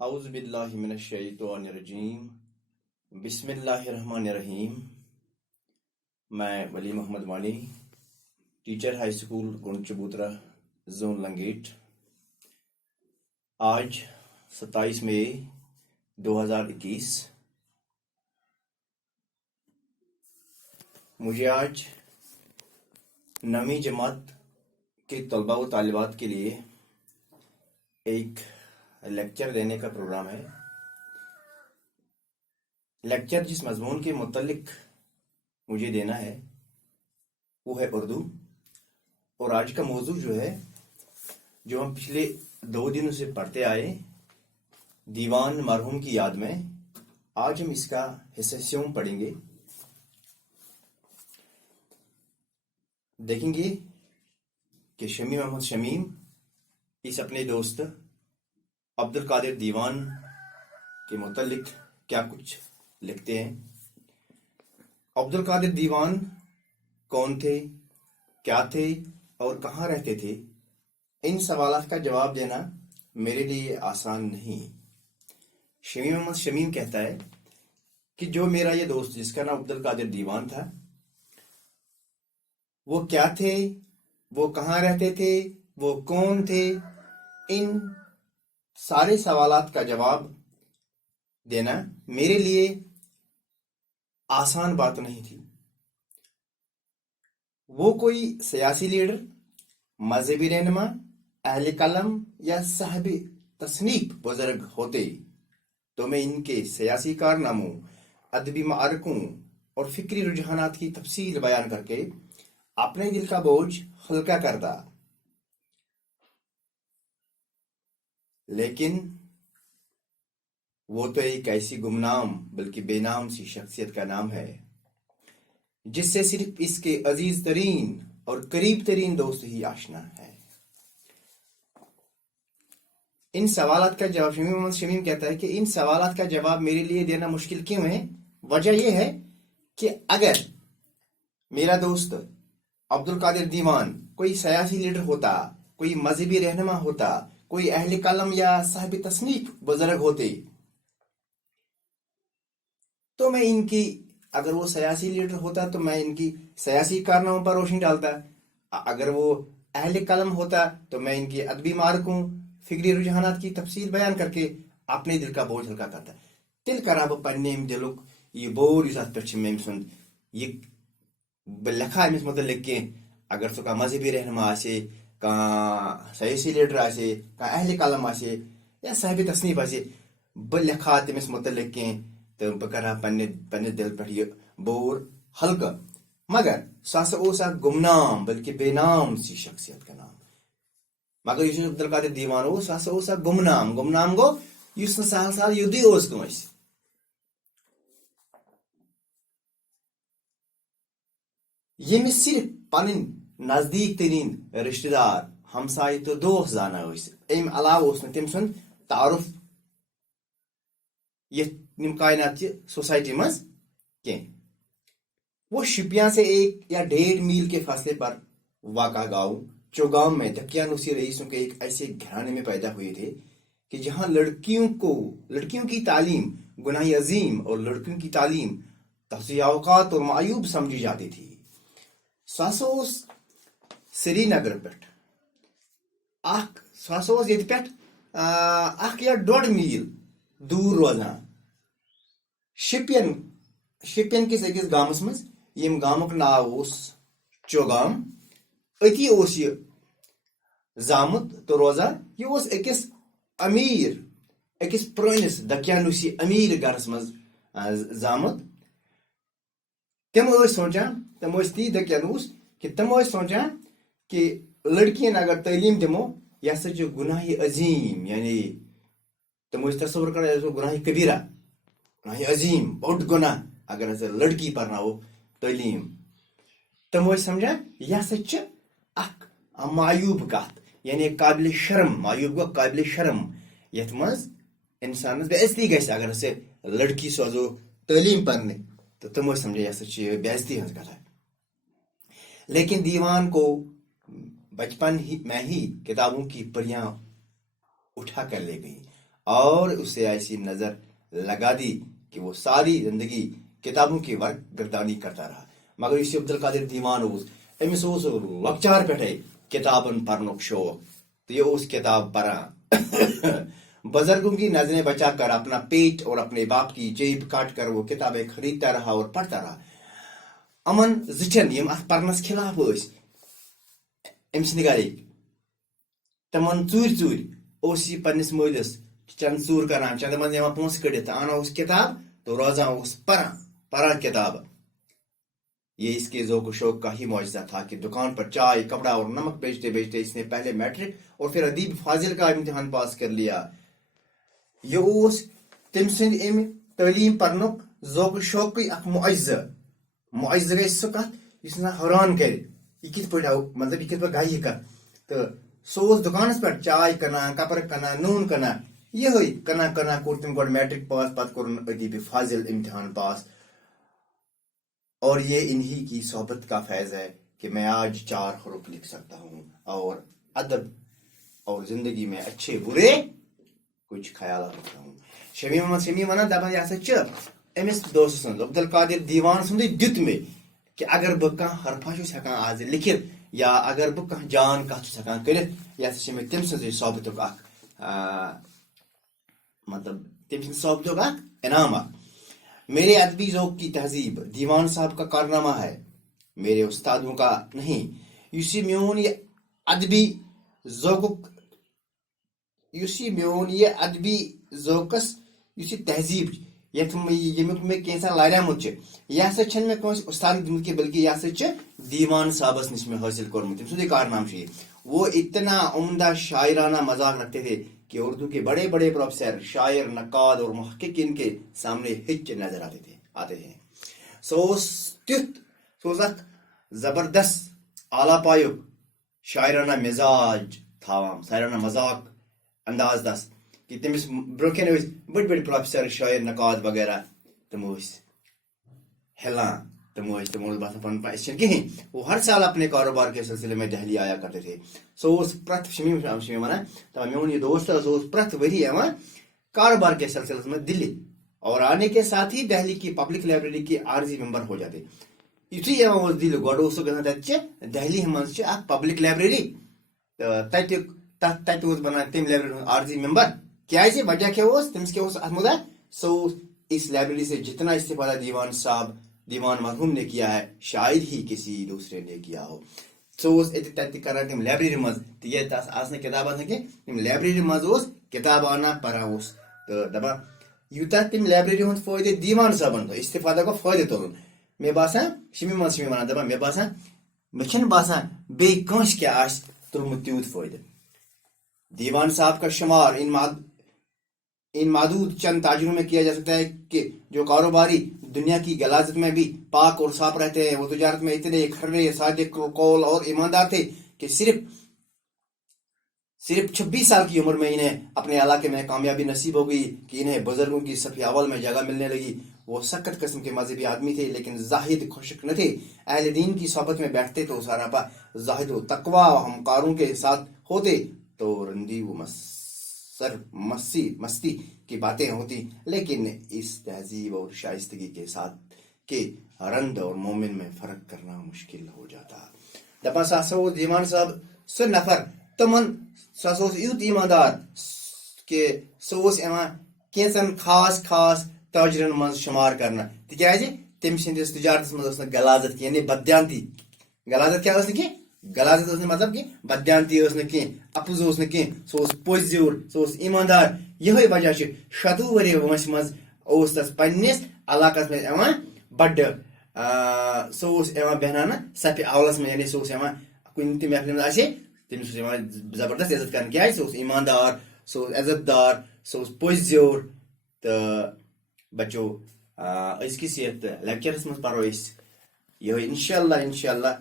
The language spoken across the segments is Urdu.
اعوذ باللہ من الشیطان الرجیم بسم اللہ الرحمن الرحیم. میں Wali Mohammad Wani, teacher high school Gund Chabutra, zone Langate. آج 27 مئی 2021. مجھے آج 9ویں جماعت کے طلباء و طالبات کے لیے ایک لیکچر دینے کا پروگرام ہے. لیکچر جس مضمون کے متعلق مجھے دینا ہے وہ ہے اردو. اور آج کا موضوع جو ہم پچھلے 2 دنوں سے پڑھتے آئے، دیوان مرحوم کی یاد میں، آج ہم اس کا حصہ سیوم پڑھیں گے. دیکھیں گے کہ شمیم احمد شمیم اس اپنے دوست عبد القادر دیوان کے متعلق کیا کچھ لکھتے ہیں. عبد القادر دیوان کون تھے، کیا تھے اور کہاں رہتے تھے؟ ان سوالات کا جواب دینا میرے لیے آسان نہیں. شمیم احمد شمیم کہتا ہے کہ جو میرا یہ دوست جس کا نام عبد القادر دیوان تھا، وہ کیا تھے، وہ کہاں رہتے تھے، وہ کون تھے، ان سارے سوالات کا جواب دینا میرے لیے آسان بات نہیں تھی. وہ کوئی سیاسی لیڈر، مذہبی رہنما، اہل قلم یا صاحب تصنیف بزرگ ہوتے تو میں ان کے سیاسی کارناموں، ادبی معرکوں اور فکری رجحانات کی تفصیل بیان کر کے اپنے دل کا بوجھ ہلکا کرتا. لیکن وہ تو ایک ایسی گمنام بلکہ بے نام سی شخصیت کا نام ہے جس سے صرف اس کے عزیز ترین اور قریب ترین دوست ہی آشنا ہے. ان سوالات کا جواب شمیم احمد شمیم کہتا ہے کہ ان سوالات کا جواب میرے لیے دینا مشکل کیوں ہے؟ وجہ یہ ہے کہ اگر میرا دوست عبد القادر دیوان کوئی سیاسی لیڈر ہوتا، کوئی مذہبی رہنما ہوتا، کوئی اہل قلم یا صاحب تصنیف بزرگ ہوتے تو میں ان کی، اگر وہ سیاسی لیڈر ہوتا تو میں ان کی سیاسی کارناموں پر روشنی ڈالتا. اگر وہ اہل قلم ہوتا تو میں ان کے ادبی مارکوں، فکری رجحانات کی تفصیل بیان کر کے اپنے دل کا بوجھ ہلکا کرتا. تیل کرا بہ پنہ دلک یہ بور ات پہ مم سند یہ لکھا امس متعلق کی. اگر سہ کھانا مذہبی رہنما آسے، کھانا سیاسی لیڈر آسے، کھانا اہل قلم آسے یا صاحب تصنیف آسے، بہ لکھا تمس متعلق کی تو بہ کرا پنس دل پہ یہ بور ہلکا. مگر سہ ہسا اوس اکھ گمنام بلکہ بے نام سی شخصیت کا نام. مگر اس عبد القادر دیوان اوس سہ ہسا اوس اکھ گمنام گو یس نہ سہل سہل یدی اوس کٲنٛسہِ. ییٚمِس صرف پنٕنۍ نزدیک ترین رشتہ دار، ہمسائے تو دوست زانا ٲسۍ. امہِ علاوٕ اوس نہٕ تٔمۍ سُنٛد تعارف یتھ کائنات چہِ سوسائٹی منٛز کینٛہہ. وہ شپیاں سے 1 یا 1.5 میل کے فاصلے پر واقع گاؤں چوگام میں دقیانوسی رئیسوں کے ایک ایسے گھرانے میں پیدا ہوئے تھے کہ جہاں لڑکیوں کی تعلیم گناہ عظیم اور لڑکیوں کی تعلیم تضییع اوقات اور معیوب سمجھی جاتی تھی. سہ ہسا اوس سری نگر پہ یہ پہ 1 یا 1.5 میل دور روزان شپین کس أکِس گامس مز، یم گامک ناو اوس چوگام. اتی اوس یہ زامت تو روزان. یہ اوس أکِس پرٲنِس دقیانوسی امیر گھرس مز زامت. تم ٲسۍ تی دقیانوس کہ تم ٲسۍ سونچان کہ لڑکین اگر تعلیم دمو یہ ہسا چھ گناہ عظیم، یعنی تم ٲسۍ تصور کران یہ گناہ کبیرہ، گناہ عظیم، بوٚڑ گناہ اگر ہسا لڑکی پرناوو تعلیم. تم ٲسۍ سمجھان یہ ہسا چھ اکھ معیوب کتھ، یعنی قابل شرم. معیوب گو قابل شرم، یتھ مز انسانس بے عزتی گژھِ اگر ہسا لڑکی سوزو تعلیم پرنے. تو تم ٲسۍ سمجھان یہ ہسا چھ بے عزتی ہنز کتھ. لیکن دیوان کو بچپن میں ہی کتابوں کی پریاں اٹھا کر لے گئی اور اسے ایسی نظر لگا دی کہ وہ ساری زندگی کتابوں کی ورق گردانی کرتا رہا. مگر اس عبدالقادر دیوان امس لکچار پہ کتابن پرنک شوق تو یہ اس کتاب پران بزرگوں کی نظریں بچا کر اپنا پیٹ اور اپنے باپ کی جیب کاٹ کر وہ کتابیں خریدتا رہا اور پڑھتا رہا. امن زچن یم ات پرنس خلاف امس نگارک تمن ژور یہ پنس مالس چند ژور کران چند من پونسہ کڑت انا کتاب تو روزان پران کتاب. یہ اس کے ذوق و شوق کا ہی معجزہ تھا کہ دکان پر چائے کپڑا اور نمک بیچتے بیچتے اس نے پہلے میٹرک اور پھر ادیب فاضل کا امتحان پاس کر لیا. یہ تم سند ام تعلیم پرنک ذوق و شوق اخ معجزہ گئی سہ کت اس حیران کر یہ کت پہ مطلب یہ کت پہ گئی کت تو سہ دکانس پہ چائے کنان کپر کنان نون کنان یہ کنان کنان کور تم گۄڈٕ میٹرک پاس پتہ کور ادیب فاضل امتحان پاس. اور یہ انہی کی صحبت کا فیض ہے کہ میں آج 4 حروف لکھ سکتا ہوں اور ادب اور زندگی میں اچھے برے کچھ خیالات رکھتا ہوں. شمی محمد شمی ونان دپان یہ ہسا امس دوست سند عبدالقادر دیوان سند دیت میں کہ اگر بہ کانٛہہ حرفا چھس ہیکان آز لکھت یا اگر بہ کانٛہہ جان کتھ چھس ہیکان کرت یہ ہسا مے تم سند صحبتک اخ مطلب تم سند صحبتک اخ انعام اخ. میرے ادبی ذوق کی تہذیب دیوان صاحب کا کارنامہ ہے, میرے استادوں کا نہیں. یوسی میون یہ ادبی ذوق میون یہ ادبی ذوقس یوسی تہذیب یمیک میں کینسا لاریامت یہ ہسا چھن میں کونس استاد دمت کی بلکہ یہ ہسا دیوان صاحبس نش میں حاصل کورمت. تم سندے کارنام یہ وہ اتنا عمدہ شاعرانہ مذاق رکھتے تھے کہ اردو کے بڑے بڑے پروفیسر شاعر نقاد اور محقق ان کے سامنے ہچ نظر آتے تھے. سوز اخ زبردست اعلیٰ پایک شاعرانہ مزاج تھاوان ساعرانہ مذاق انداز دس کہ تمس برونکن بڑی بڑی پروفیسر شاعر نقاد وغیرہ تم ہلان تم باسان پن پہ کہیں. وہ ہر سال اپنے کاروبار کے سلسلے میں دہلی آیا کرتے تھے. پرت شمی ونان تو میون یہ دوست پرت وری کاروبار کے سلسلے میں دلی اور آنے کے ساتھ ہی دہلی کی پبلک لائبریری کے عارضی ممبر ہو جاتے. یتھے دل گۄڈٕ اوس سُہ گژھان تتہِ دہلی منٛز چھِ اکھ پبلک لائبریری تتہِ اوس بنان تمہِ لائبریری ہُنٛد عارضی ممبر. کیازِ وجہ کیا اوس تٔمِس کیا اوس اتھ منٛز سُہ اوس اس لائبریری سے جتنا استفادہ دیوان مرحوم نے کیا ہے شاید ہی کسی دوسرے نے کیا ہو. سہ کران تم لائبریری مز تیز کتاب آسان کی تم لائبریری مز کتاب انا پران تو دپان یوتہ تم لائبریری ہند فائدہ دیوان صاحبن استفادہ گو فائدہ تلن. مے باسان شمی ونان دپان مے باسان مے باسان بیٚیہِ کٲنٛسہِ کیٛاہ آسہِ تُلمُت تیوٗت فائدہ. دیوان صاحب کا شمار ان معدود چند تاجروں میں کیا جا سکتا ہے کہ جو کاروباری دنیا کی غلاظت میں بھی پاک اور صاف رہتے ہیں. وہ تجارت میں اتنے کھرے صادق قول اور ایماندار تھے کہ صرف 26 سال کی عمر میں انہیں اپنے علاقے میں کامیابی نصیب ہو گئی کہ انہیں بزرگوں کی صف اول میں جگہ ملنے لگی. وہ سخت قسم کے مذہبی آدمی تھے لیکن زاہد خشک نہ تھے. اہل دین کی صحبت میں بیٹھتے تو سراپا زاہد و تقوی ہمکاروں کے ساتھ ہوتے تو رندی و مستی کی باتیں ہوتی, لیکن اس تہذیب اور شائستگی کے ساتھ کہ رند اور مومن میں فرق کرنا مشکل ہو جاتا. دپان سا دیوان صاحب سہ نفر تمن سا یوت ایماندار کہ سہ کینچن خاص تاجرن من شمار کرنا تکیازِ تم سندس تجارتس مز غلاظت یعنی بدیانتی. غلاظت کیا کی غلاظت مطلب کہ بدیانتی کی اپز کی سہ پوز زیور سہ ایماندار. یہ وجہ 27 ؤری وٲنٛسہِ منٛز اوس تس پننس علاقس میں بڑ سہ بیہنانہ صفِ اولس میں یعنی سہ کن تہ محفل مز تمس زبردست عزت کران کیا سہ ایماندار سہ عزت دار سہ پوز زیور. تو بچو أزکِس یتھ لیکچرس مز پرو یہ انشاء اللہ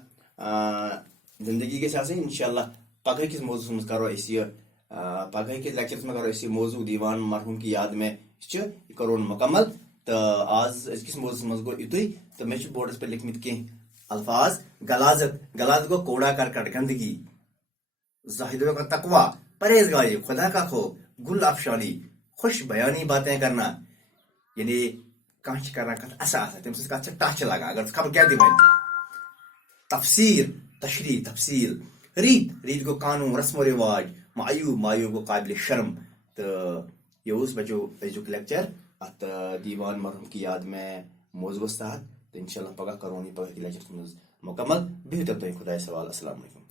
زندگی گژھِ آسٕنۍ انشاء اللہ. پگہ کس موضوع مز کرو پگہ کس لیکچرس میں کرو یہ موضوع دیوان مرحوم کی یاد میں یہ کرون مکمل. تو آز أزکِس موضوع مز گو یُتُے تو مے بورڈس پہ لکھمت کی الفاظ غلاظت گو کوڑا کرکٹ گندگی, زاہد کا تقوی پرہیزگاری خدا کا خوف گل افشانی خوش بیانی باتیں کرنا یعنی کانچ کرنا کت ایسا تم سن کت سے ٹچ لگا اگر خبر کیا دن تفسیر تشریح تفصیل ریت گو قانون رسم و رواج معیوب گو قابل شرم تو یہ بچو ازیک لیکچر ات دیوان مرحوم کی یاد میں موضوع تحت تو انشاءاللہ پگہ کرون یہ پگہ کی لیکچر مکمل بہتر تو خدا سوال السلام علیکم.